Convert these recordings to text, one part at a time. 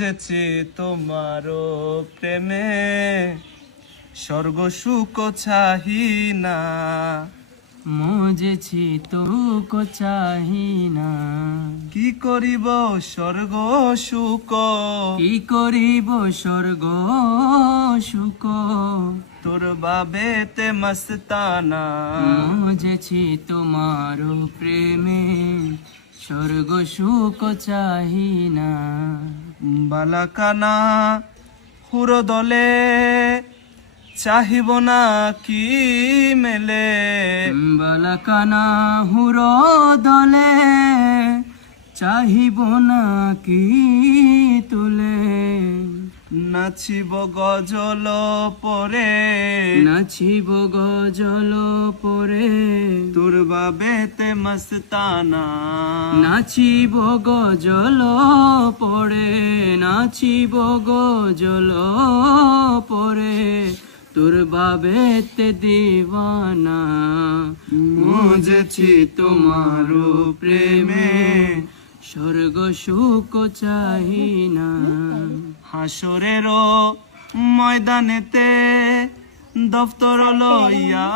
যেছি তোমারও প্রেমে স্বর্গ সুখ চাহি না, মজেছি তোক চাহি না। কি করিব স্বর্গ সুখ, কি করিব স্বর্গ সুখ, তোর বাবেতে মস্তানা। মজেছি তোমার প্রেমে স্বর্গ সুখ চাহি না। বালাকানা হুর দলে চাহিব না কি মেলে, বালাকানা হুর দলে চাহিব না কি তুলে। নাচিব গজল পরে, নাচিব গজল পরে, তোর বাবেতে মস্তানা। নাচিব গজল পরে, নাচিব গজল পরে, তোর বাবেতে দিওয়ানা। মজেছি তোমার প্রেমে স্বর্গ সুখ চাহি না। হাসরের ময়দানেতে দফতর লইয়া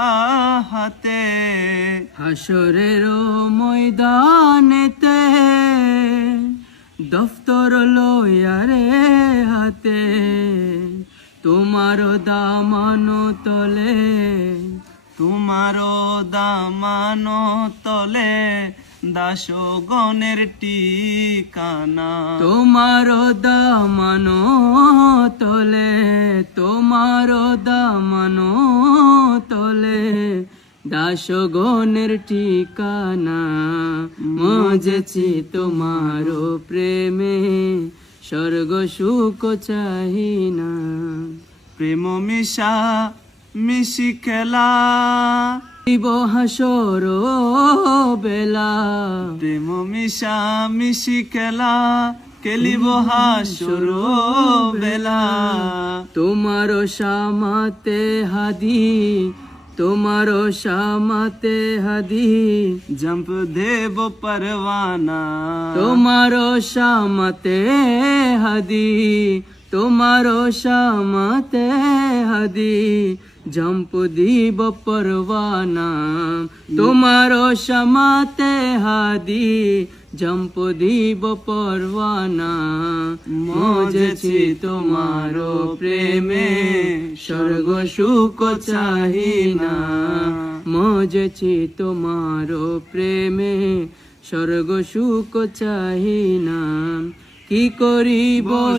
হাতে, হাসরের ময়দানেতে দফতর লইয়ারে হাতে, তোমার দামানো তলে, তোমার দামান তলে দাসগণের ঠিকানা। তোমার দামানো তলে, তোমার দামানো তলে দাসগণের ঠিকানা। মজেছি তোমার প্রেমে স্বর্গ সুখ চাহি না। প্রেম মিশা মিশি খেলা, দিব হাসর বেলা, প্রেম মিশা মিশি খেলা খেলিব হাসর বেলা। তোমার শামাতে হাদি, তোমার শামাতে হাদি, জম্প দেব পরवाना। তোমার শামাতে হাদি, তোমার শামাতে হাদি, জম্প দিব পরवाना। তোমার শামাতে হাদি, জম্প দিব পরवाना। মজেছি তোমার প্রেমে স্বর্গ সুখ চাহি না। মজেছি তোমার প্রেমে স্বর্গ সুখ চাহি না। কি করিব